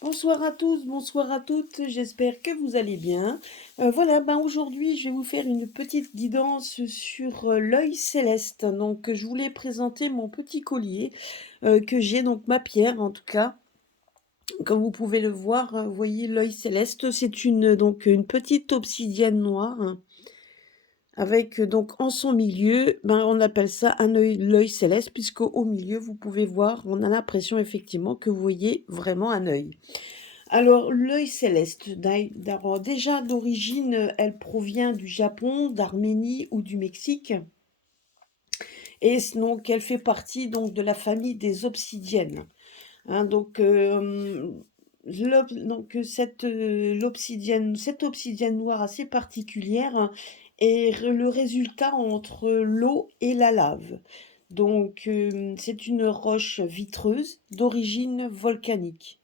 Bonsoir à tous, bonsoir à toutes, j'espère que vous allez bien. Voilà, aujourd'hui, je vais vous faire une petite guidance sur l'œil céleste. Donc, je voulais présenter mon petit collier que j'ai, donc ma pierre en tout cas. Comme vous pouvez le voir, vous voyez l'œil céleste, c'est donc une petite obsidienne noire, hein, avec donc en son milieu, on appelle ça l'œil céleste, puisque au milieu, vous pouvez voir, on a l'impression effectivement que vous voyez vraiment un œil. Alors, l'œil céleste, d'abord, déjà d'origine, elle provient du Japon, d'Arménie ou du Mexique. Et donc, elle fait partie donc de la famille des obsidiennes. Hein, donc, cette obsidienne noire assez particulière, hein, est le résultat entre l'eau et la lave. Donc, c'est une roche vitreuse d'origine volcanique.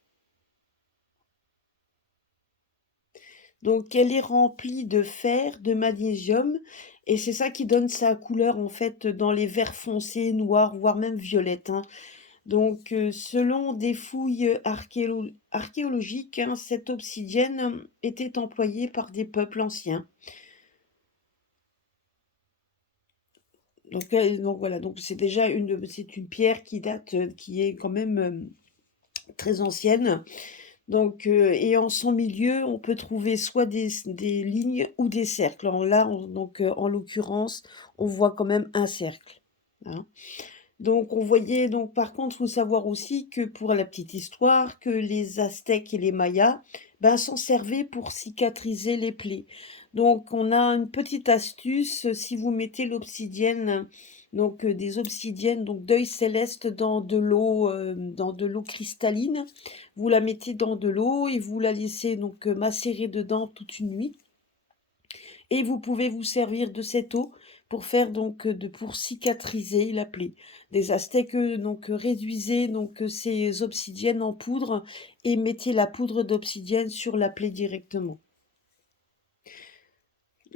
Donc elle est remplie de fer, de magnésium, et c'est ça qui donne sa couleur en fait dans les verts foncés, noirs, voire même violettes, hein. Donc selon des fouilles archéologiques, hein, cette obsidienne était employée par des peuples anciens. Donc voilà, donc c'est une pierre qui date, qui est quand même très ancienne. Donc, et en son milieu, on peut trouver soit des lignes ou des cercles. En l'occurrence, on voit quand même un cercle, hein. Donc, on voyait, donc, par contre, il faut savoir aussi que pour la petite histoire, que les Aztèques et les Mayas, s'en servaient pour cicatriser les plaies. Donc, on a une petite astuce, si vous mettez l'obsidienne, donc des obsidiennes, donc d'œil céleste dans de l'eau cristalline, vous la mettez dans de l'eau et vous la laissez donc macérer dedans toute une nuit. Et vous pouvez vous servir de cette eau pour faire pour cicatriser la plaie. Des Aztèques réduisaient ces obsidiennes en poudre et mettaient la poudre d'obsidienne sur la plaie directement.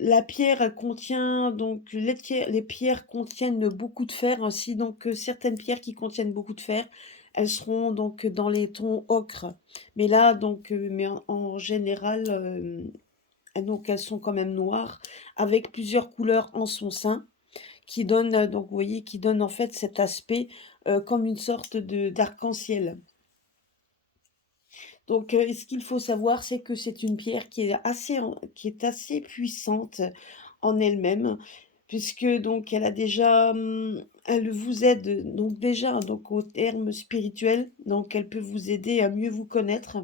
La pierre elle contient donc les pierres contiennent beaucoup de fer, ainsi certaines pierres qui contiennent beaucoup de fer, elles seront donc dans les tons ocre. Mais là en général, elles sont quand même noires, avec plusieurs couleurs en son sein, qui donnent, vous voyez, qui donnent en fait cet aspect comme une sorte de d'arc-en-ciel. Donc, ce qu'il faut savoir, c'est que c'est une pierre qui est assez puissante en elle-même, puisque donc elle a déjà, elle vous aide donc déjà donc au terme spirituel, donc elle peut vous aider à mieux vous connaître.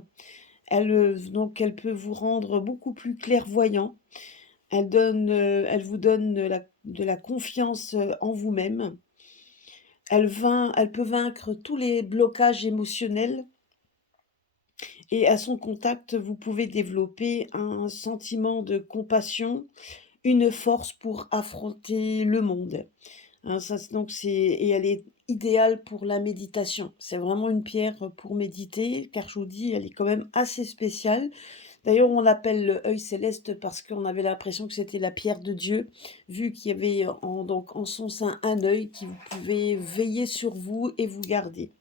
Elle peut vous rendre beaucoup plus clairvoyant. Elle vous donne de la confiance en vous-même. Elle peut vaincre tous les blocages émotionnels et à son contact, vous pouvez développer un sentiment de compassion, une force pour affronter le monde. Hein, et elle est idéale pour la méditation. C'est vraiment une pierre pour méditer, car je vous dis, elle est quand même assez spéciale. D'ailleurs, on l'appelle le œil céleste parce qu'on avait l'impression que c'était la pierre de Dieu, vu qu'il y avait en son sein un œil qui pouvait veiller sur vous et vous garder.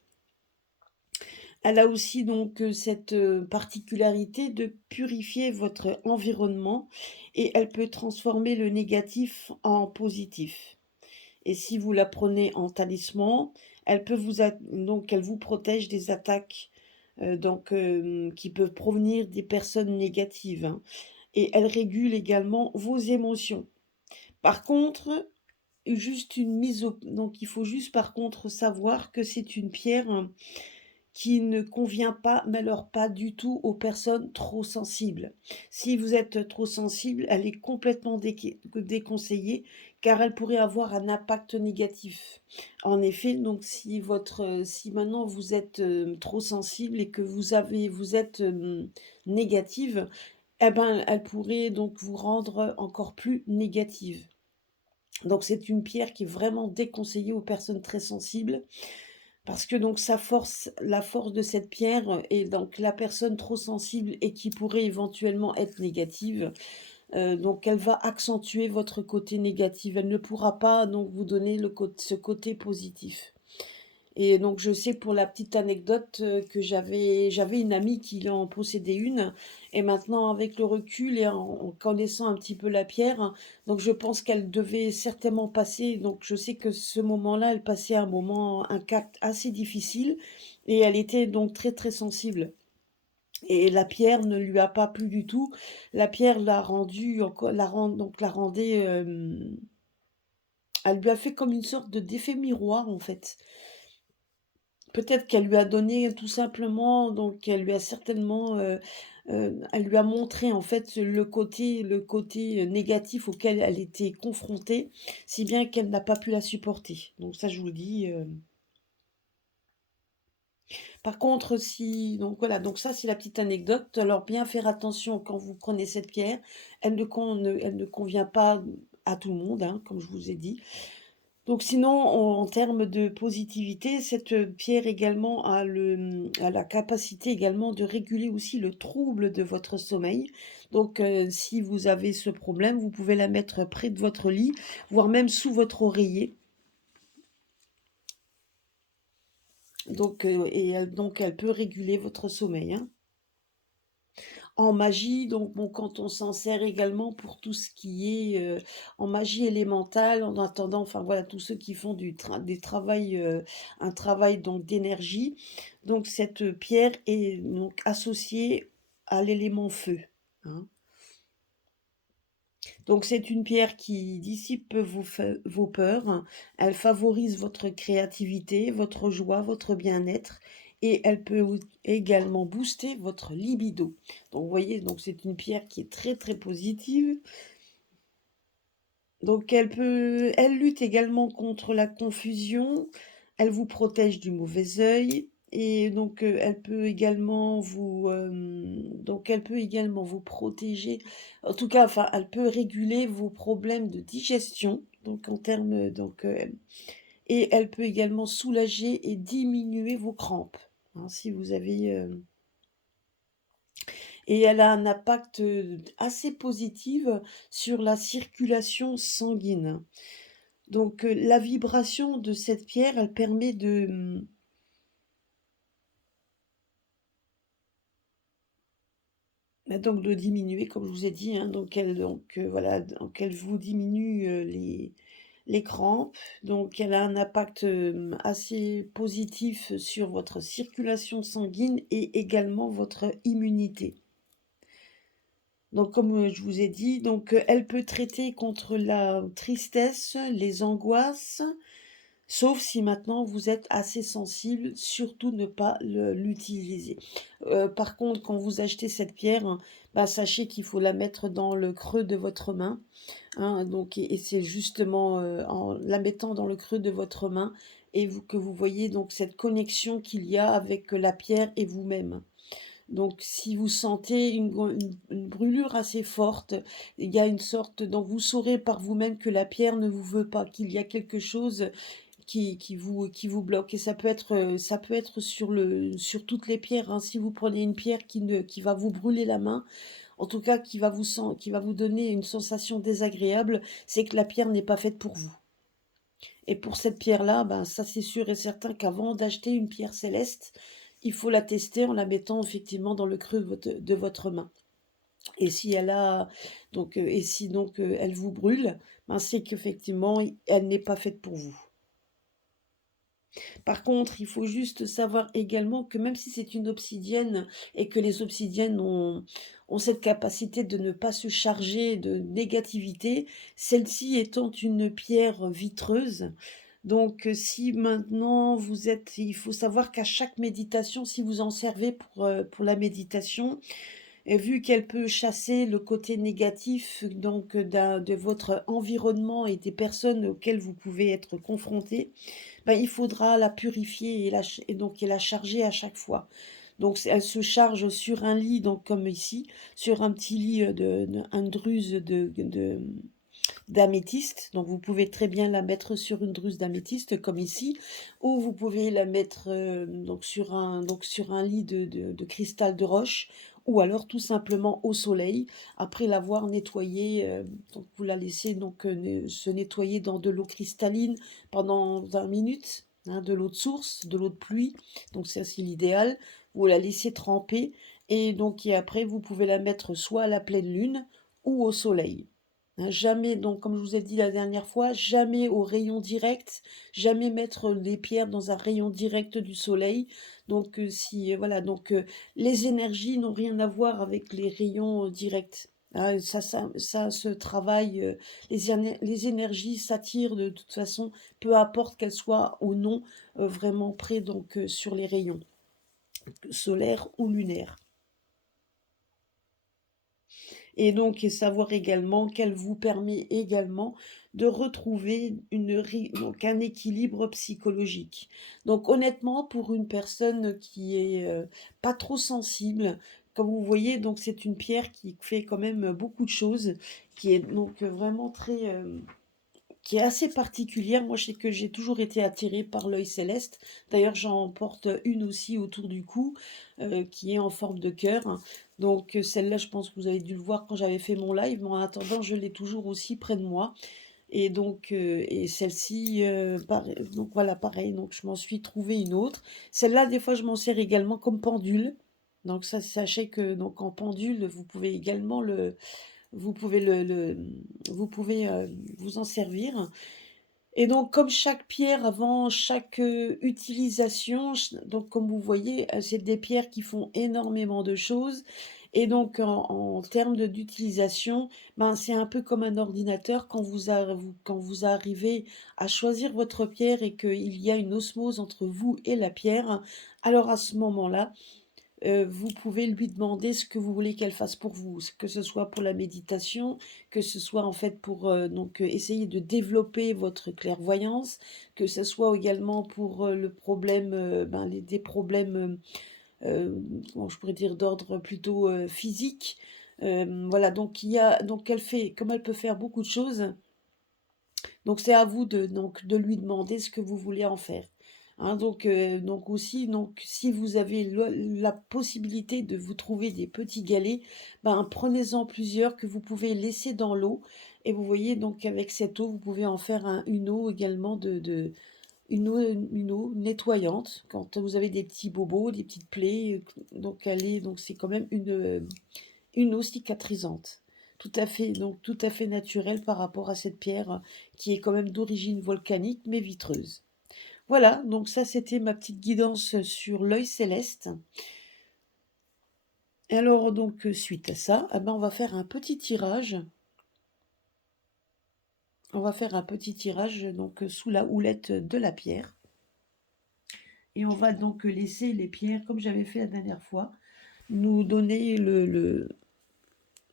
Elle a aussi cette particularité de purifier votre environnement et elle peut transformer le négatif en positif. Et si vous la prenez en talisman, elle vous protège des attaques qui peuvent provenir des personnes négatives, hein. Et elle régule également vos émotions. Par contre, donc il faut juste par contre savoir que c'est une pierre, hein, qui ne convient pas, mais alors pas du tout aux personnes trop sensibles. Si vous êtes trop sensible, elle est complètement déconseillée car elle pourrait avoir un impact négatif. En effet, donc si maintenant vous êtes trop sensible et que vous êtes négative, eh ben, elle pourrait donc vous rendre encore plus négative. Donc c'est une pierre qui est vraiment déconseillée aux personnes très sensibles parce que donc la force de cette pierre est donc la personne trop sensible et qui pourrait éventuellement être négative, donc elle va accentuer votre côté négatif. Elle ne pourra pas donc vous donner ce côté positif. Et donc je sais pour la petite anecdote, que j'avais une amie qui en possédait une et maintenant avec le recul et en connaissant un petit peu la pierre, donc je pense qu'elle devait certainement passer donc je sais que ce moment-là, elle passait un cas assez difficile et elle était donc très, très sensible et la pierre ne lui a pas plu du tout. La pierre l'a rendue enco la rend donc la rendait, elle lui a fait comme une sorte de d'effet miroir, en fait. Peut-être qu'elle lui a donné tout simplement donc elle lui a certainement, elle lui a montré en fait le côté négatif auquel elle était confrontée, si bien qu'elle n'a pas pu la supporter. Donc ça je vous le dis, par contre si donc voilà, donc ça c'est la petite anecdote. Alors bien faire attention quand vous prenez cette pierre, elle ne convient pas à tout le monde, hein, comme je vous ai dit. Donc sinon, en termes de positivité, cette, pierre également a la capacité également de réguler aussi le trouble de votre sommeil. Donc, si vous avez ce problème, vous pouvez la mettre près de votre lit, voire même sous votre oreiller. Donc, donc elle peut réguler votre sommeil, hein. En magie, donc bon, quand on s'en sert également pour tout ce qui est, en magie élémentale, en attendant, enfin voilà, tous ceux qui font des travail, un travail donc d'énergie. Donc cette, pierre est donc associée à l'élément feu, hein. Donc c'est une pierre qui dissipe vos peurs, elle favorise votre créativité, votre joie, votre bien-être et elle peut également booster votre libido. Donc vous voyez, donc c'est une pierre qui est très très positive. Donc elle lutte également contre la confusion, elle vous protège du mauvais œil et donc elle peut également vous protéger. En tout cas, enfin, elle peut réguler vos problèmes de digestion, donc en termes et elle peut également soulager et diminuer vos crampes, hein, si vous avez, et elle a un impact, assez positif sur la circulation sanguine. Donc, la vibration de cette pierre, elle permet donc de diminuer, comme je vous ai dit, hein, voilà, donc elle vous diminue, les crampes. Donc elle a un impact, assez positif sur votre circulation sanguine et également votre immunité. Donc comme, je vous ai dit, donc, elle peut traiter contre la tristesse, les angoisses. Sauf si maintenant vous êtes assez sensible, surtout ne pas l'utiliser. Par contre, quand vous achetez cette pierre, hein, bah, sachez qu'il faut la mettre dans le creux de votre main, hein, donc et c'est justement, en la mettant dans le creux de votre main et que vous voyez donc cette connexion qu'il y a avec, la pierre et vous-même. Donc si vous sentez une brûlure assez forte, il y a une sorte donc vous saurez par vous-même que la pierre ne vous veut pas, qu'il y a quelque chose qui vous bloque et ça peut être sur toutes les pierres, hein. Si vous prenez une pierre qui va vous brûler la main, en tout cas qui va vous donner une sensation désagréable, c'est que la pierre n'est pas faite pour vous. Et pour cette pierre-là, ben, ça c'est sûr et certain qu'avant d'acheter une pierre céleste, il faut la tester en la mettant effectivement dans le creux de votre main. Et si elle a et si donc, elle vous brûle, ben, c'est qu'effectivement, elle n'est pas faite pour vous. Par contre, il faut juste savoir également que même si c'est une obsidienne et que les obsidiennes ont cette capacité de ne pas se charger de négativité, celle-ci étant une pierre vitreuse. Donc, si maintenant il faut savoir qu'à chaque méditation, si vous en servez pour la méditation, et vu qu'elle peut chasser le côté négatif donc de votre environnement et des personnes auxquelles vous pouvez être confrontés, ben, il faudra la purifier et la charger à chaque fois. Donc elle se charge sur un lit, donc comme ici, sur un petit lit un druse d'améthyste. Donc vous pouvez très bien la mettre sur une druse d'améthyste comme ici, ou vous pouvez la mettre donc sur un lit de cristal de roche, ou alors tout simplement au soleil, après l'avoir nettoyée, donc vous la laissez se nettoyer dans de l'eau cristalline pendant 20 minutes. hein, de l'eau de source, de l'eau de pluie, donc ça c'est l'idéal. Vous la laissez tremper et après vous pouvez la mettre soit à la pleine lune ou au soleil. Hein, jamais, donc comme je vous ai dit la dernière fois, jamais au rayon direct, jamais mettre les pierres dans un rayon direct du soleil. Donc si voilà, les énergies n'ont rien à voir avec les rayons directs. Ah, ça se travaille, les énergies s'attirent de toute façon, peu importe qu'elles soient ou non vraiment près sur les rayons solaires ou lunaires. Et savoir également qu'elle vous permet également de retrouver donc un équilibre psychologique. Donc honnêtement, pour une personne qui est pas trop sensible, comme vous voyez, donc c'est une pierre qui fait quand même beaucoup de choses, qui est donc vraiment qui est assez particulière. Moi, je sais que j'ai toujours été attirée par l'œil céleste. D'ailleurs, j'en porte une aussi autour du cou, qui est en forme de cœur. Donc, celle-là, je pense que vous avez dû le voir quand j'avais fait mon live, mais en attendant, je l'ai toujours aussi près de moi. Et celle-ci, donc voilà, pareil. Donc, je m'en suis trouvé une autre. Celle-là, des fois, je m'en sers également comme pendule. Donc, ça, sachez que donc en pendule, vous pouvez également vous pouvez vous pouvez vous en servir. Et donc, comme chaque pierre avant chaque utilisation, donc comme vous voyez, c'est des pierres qui font énormément de choses. Et donc, en termes d'utilisation, ben, c'est un peu comme un ordinateur quand vous arrivez à choisir votre pierre et qu'il y a une osmose entre vous et la pierre. Alors à ce moment-là, vous pouvez lui demander ce que vous voulez qu'elle fasse pour vous, que ce soit pour la méditation, que ce soit en fait pour essayer de développer votre clairvoyance, que ce soit également pour le problème, des problèmes, comment je pourrais dire, d'ordre plutôt physique. Voilà, donc il y a, donc elle fait, comme elle peut faire beaucoup de choses, donc c'est à vous de lui demander ce que vous voulez en faire. Hein, donc aussi, donc si vous avez la possibilité de vous trouver des petits galets, ben prenez-en plusieurs que vous pouvez laisser dans l'eau. Et vous voyez, donc avec cette eau, vous pouvez en faire une eau également une eau nettoyante. Quand vous avez des petits bobos, des petites plaies, donc c'est quand même une eau cicatrisante. Tout à fait naturelle par rapport à cette pierre qui est quand même d'origine volcanique mais vitreuse. Voilà, donc ça c'était ma petite guidance sur l'œil céleste. Et alors donc suite à ça, ah ben, on va faire un petit tirage. On va faire un petit tirage donc sous la houlette de la pierre. Et on va donc laisser les pierres, comme j'avais fait la dernière fois, nous donner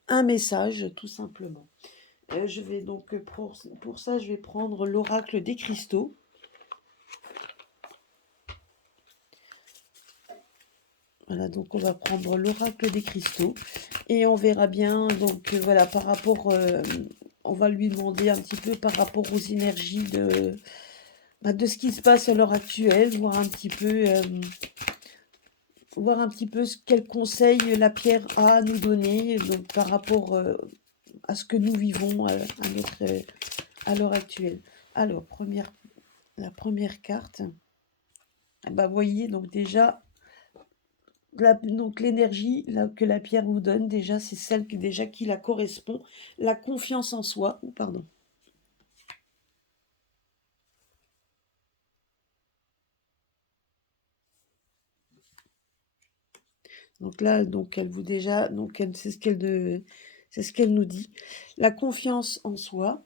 un message tout simplement. Je vais donc pour ça, je vais prendre l'oracle des cristaux. Voilà, donc on va prendre l'oracle des cristaux et on verra bien, donc voilà, par rapport, on va lui demander un petit peu par rapport aux énergies de ce qui se passe à l'heure actuelle, voir un petit peu quel conseil la pierre a à nous donner, donc par rapport à ce que nous vivons à l'heure actuelle. Alors, la première carte, bah, vous voyez, donc déjà, donc l'énergie que la pierre vous donne, déjà, c'est celle déjà qui la correspond, la confiance en soi. Pardon. Donc là, donc elle vous déjà, c'est ce qu'elle nous dit. La confiance en soi.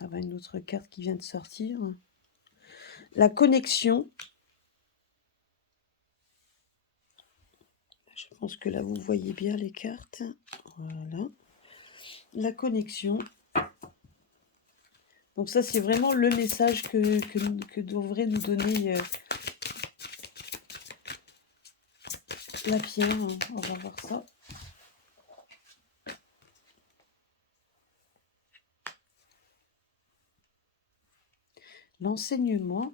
Ah bah, une autre carte qui vient de sortir. La connexion. Je pense que là, vous voyez bien les cartes. Voilà. La connexion. Donc ça, c'est vraiment le message que devrait nous donner la pierre. On va voir ça. L'enseignement.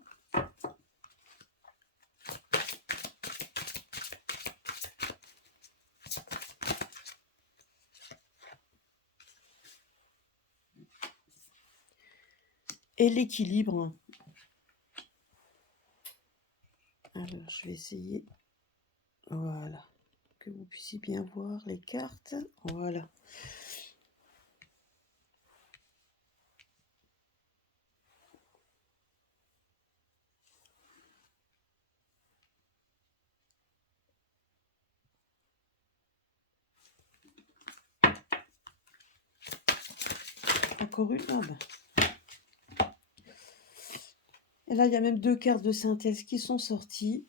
et l'équilibre. Alors, je vais essayer, voilà, que vous puissiez bien voir les cartes. Voilà. Encore une. Ah ben. Et là, il y a même 2 cartes de synthèse qui sont sorties.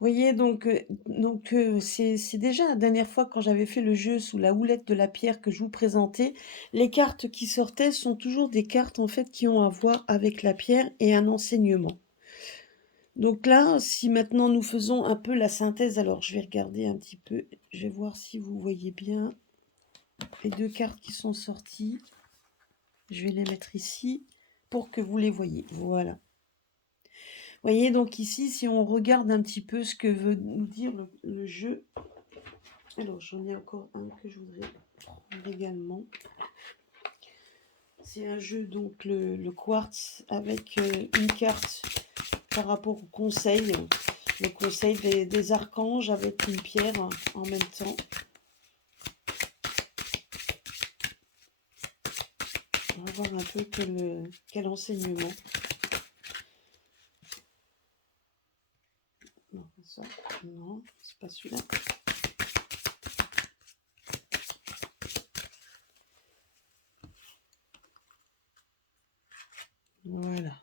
Vous voyez, c'est déjà la dernière fois quand j'avais fait le jeu sous la houlette de la pierre que je vous présentais, les cartes qui sortaient sont toujours des cartes en fait qui ont à voir avec la pierre et un enseignement. Donc là, si maintenant nous faisons un peu la synthèse, alors je vais regarder un petit peu, je vais voir si vous voyez bien les 2 cartes qui sont sorties. Je vais les mettre ici pour que vous les voyez. Voilà. Vous voyez, donc ici, si on regarde un petit peu ce que veut nous dire le jeu. Alors, j'en ai encore un que je voudrais prendre également. C'est un jeu, donc le quartz, avec une carte par rapport au conseil. Le conseil des archanges avec une pierre en même temps. On va voir un peu quel enseignement. Non, ça, non, c'est pas celui-là. Voilà.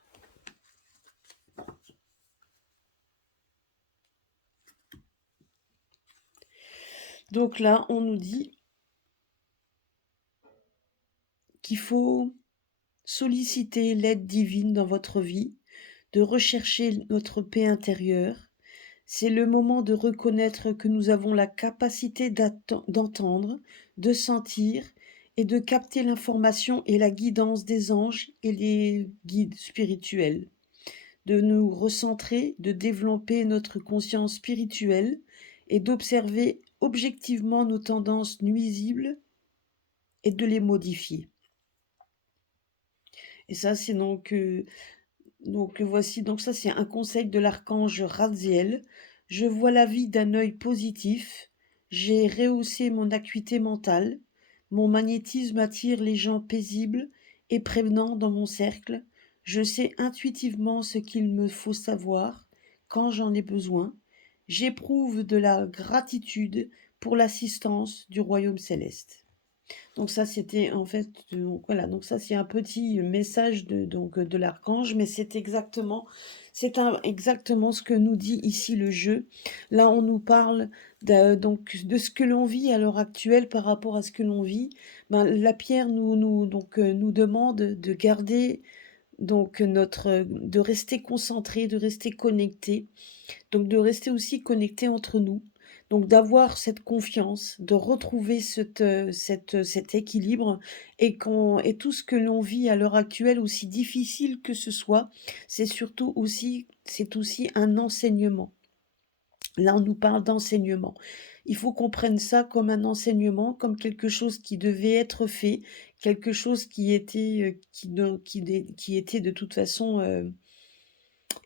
Donc là, on nous dit qu'il faut solliciter l'aide divine dans votre vie, de rechercher notre paix intérieure. C'est le moment de reconnaître que nous avons la capacité d'entendre, de sentir et de capter l'information et la guidance des anges et les guides spirituels, de nous recentrer, de développer notre conscience spirituelle et d'observer objectivement nos tendances nuisibles et de les modifier. Et ça, c'est donc voici, donc ça c'est un conseil de l'archange Raziel. Je vois la vie d'un œil positif. J'ai rehaussé mon acuité mentale. Mon magnétisme attire les gens paisibles et prévenants dans mon cercle. Je sais intuitivement ce qu'il me faut savoir quand j'en ai besoin. J'éprouve de la gratitude pour l'assistance du royaume céleste. Donc ça, c'était en fait, donc voilà, donc ça c'est un petit message de l'archange, mais exactement ce que nous dit ici le jeu. Là, on nous parle de ce que l'on vit à l'heure actuelle par rapport à ce que l'on vit. Ben, la pierre nous demande de garder de rester concentré, de rester connecté, donc de rester aussi connecté entre nous, donc d'avoir cette confiance, de retrouver cet équilibre et tout ce que l'on vit à l'heure actuelle, aussi difficile que ce soit, c'est aussi un enseignement. Là, on nous parle d'enseignement. Il faut qu'on prenne ça comme un enseignement, comme quelque chose qui devait être fait, quelque chose qui était, qui était de toute façon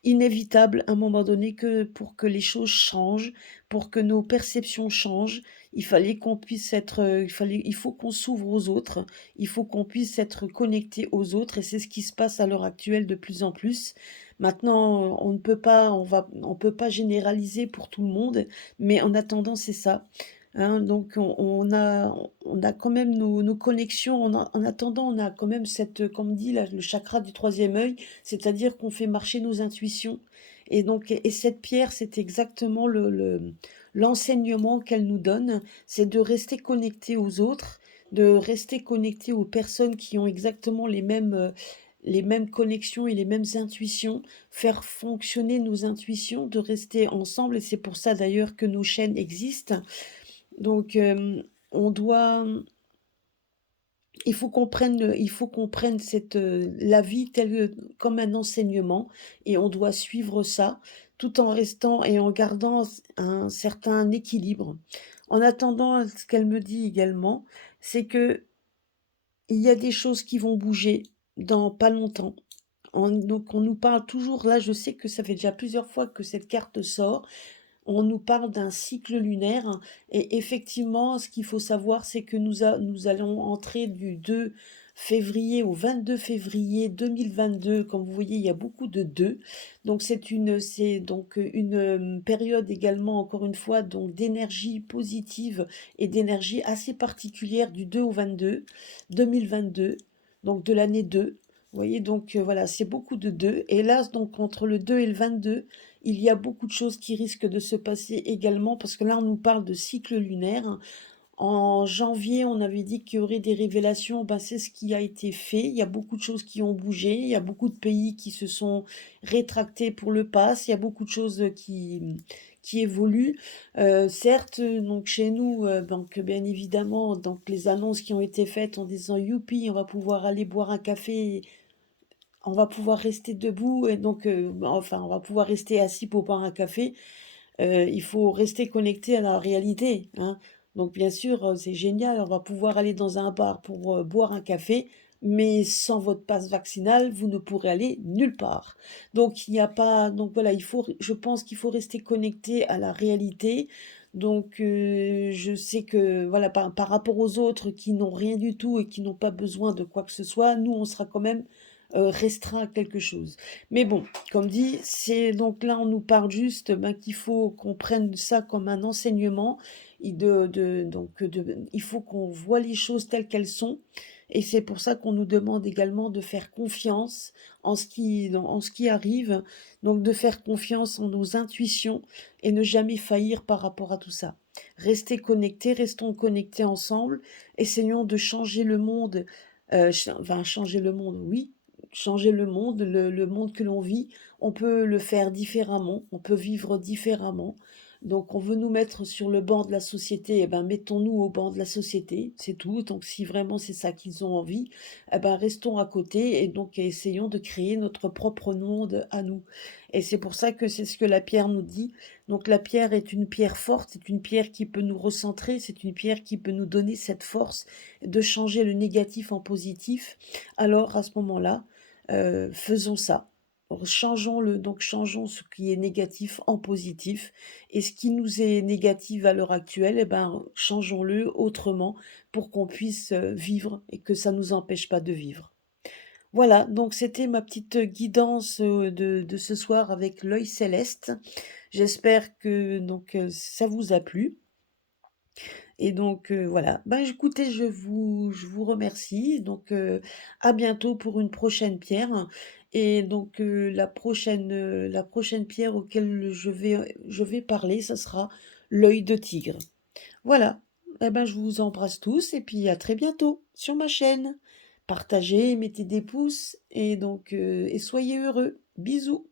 inévitable à un moment donné, que pour que les choses changent, pour que nos perceptions changent, il fallait qu'on puisse être, il faut qu'on s'ouvre aux autres, il faut qu'on puisse être connecté aux autres, et c'est ce qui se passe à l'heure actuelle de plus en plus. Maintenant, on peut pas généraliser pour tout le monde, mais en attendant, c'est ça. Hein, donc on a quand même nos connexions. En attendant, on a quand même comme dit là, le chakra du troisième œil, c'est-à-dire qu'on fait marcher nos intuitions. Et cette pierre, c'est exactement l'enseignement qu'elle nous donne, c'est de rester connecté aux autres, de rester connecté aux personnes qui ont exactement les mêmes connexions et les mêmes intuitions, faire fonctionner nos intuitions, de rester ensemble. Et c'est pour ça d'ailleurs que nos chaînes existent. Donc, on doit, il faut qu'on prenne la vie comme un enseignement, et on doit suivre ça tout en restant et en gardant un certain équilibre. En attendant, ce qu'elle me dit également, c'est que il y a des choses qui vont bouger dans pas longtemps. Donc on nous parle toujours, là je sais que ça fait déjà plusieurs fois que cette carte sort, on nous parle d'un cycle lunaire et effectivement, ce qu'il faut savoir, c'est que nous allons entrer du 2 février au 22 février 2022. Comme vous voyez, il y a beaucoup de 2. Donc c'est donc une période également, encore une fois, donc d'énergie positive et d'énergie assez particulière du 2 au 22 2022, donc de l'année 2. Vous voyez, donc voilà, c'est beaucoup de 2. Et là, donc entre le 2 et le 22, il y a beaucoup de choses qui risquent de se passer également, parce que là, on nous parle de cycle lunaire. En janvier, on avait dit qu'il y aurait des révélations, ben, c'est ce qui a été fait. Il y a beaucoup de choses qui ont bougé, il y a beaucoup de pays qui se sont rétractés pour le pass, il y a beaucoup de choses qui évoluent. Certes, donc chez nous, donc bien évidemment, donc les annonces qui ont été faites en disant youpi, on va pouvoir aller boire un café, on va pouvoir rester debout et donc enfin on va pouvoir rester assis pour boire un café. Il faut rester connecté à la réalité, hein. Donc bien sûr, c'est génial, on va pouvoir aller dans un bar pour boire un café, mais sans votre passe vaccinal, vous ne pourrez aller nulle part. Donc il n'y a pas, donc voilà, je pense qu'il faut rester connecté à la réalité. Donc je sais que voilà, par rapport aux autres qui n'ont rien du tout et qui n'ont pas besoin de quoi que ce soit, nous on sera quand même restreint à quelque chose. Mais bon, comme dit, c'est donc là on nous parle juste ben, qu'il faut qu'on prenne ça comme un enseignement et il faut qu'on voit les choses telles qu'elles sont et c'est pour ça qu'on nous demande également de faire confiance en ce qui arrive, donc de faire confiance en nos intuitions et ne jamais faillir par rapport à tout ça. Restez connectés, restons connectés ensemble, essayons de changer le monde, enfin changer le monde, oui, changer le monde, le monde que l'on vit, on peut le faire différemment, on peut vivre différemment. Donc on veut nous mettre sur le banc de la société, eh ben mettons-nous au banc de la société, c'est tout. Donc si vraiment c'est ça qu'ils ont envie, eh ben restons à côté et donc essayons de créer notre propre monde à nous. Et c'est pour ça que c'est ce que la pierre nous dit. Donc la pierre est une pierre forte, c'est une pierre qui peut nous recentrer, c'est une pierre qui peut nous donner cette force de changer le négatif en positif. Alors à ce moment-là, faisons ça. Changeons ce qui est négatif en positif et ce qui nous est négatif à l'heure actuelle, eh ben, changeons-le autrement pour qu'on puisse vivre et que ça ne nous empêche pas de vivre. Voilà, donc c'était ma petite guidance de ce soir avec l'œil céleste. J'espère que donc ça vous a plu. Et donc voilà, ben écoutez, je vous remercie. Donc à bientôt pour une prochaine pierre. Et donc la prochaine pierre auquel je vais parler, ça sera l'œil de tigre. Voilà. Eh ben, je vous embrasse tous et puis à très bientôt sur ma chaîne. Partagez, mettez des pouces et donc et soyez heureux. Bisous.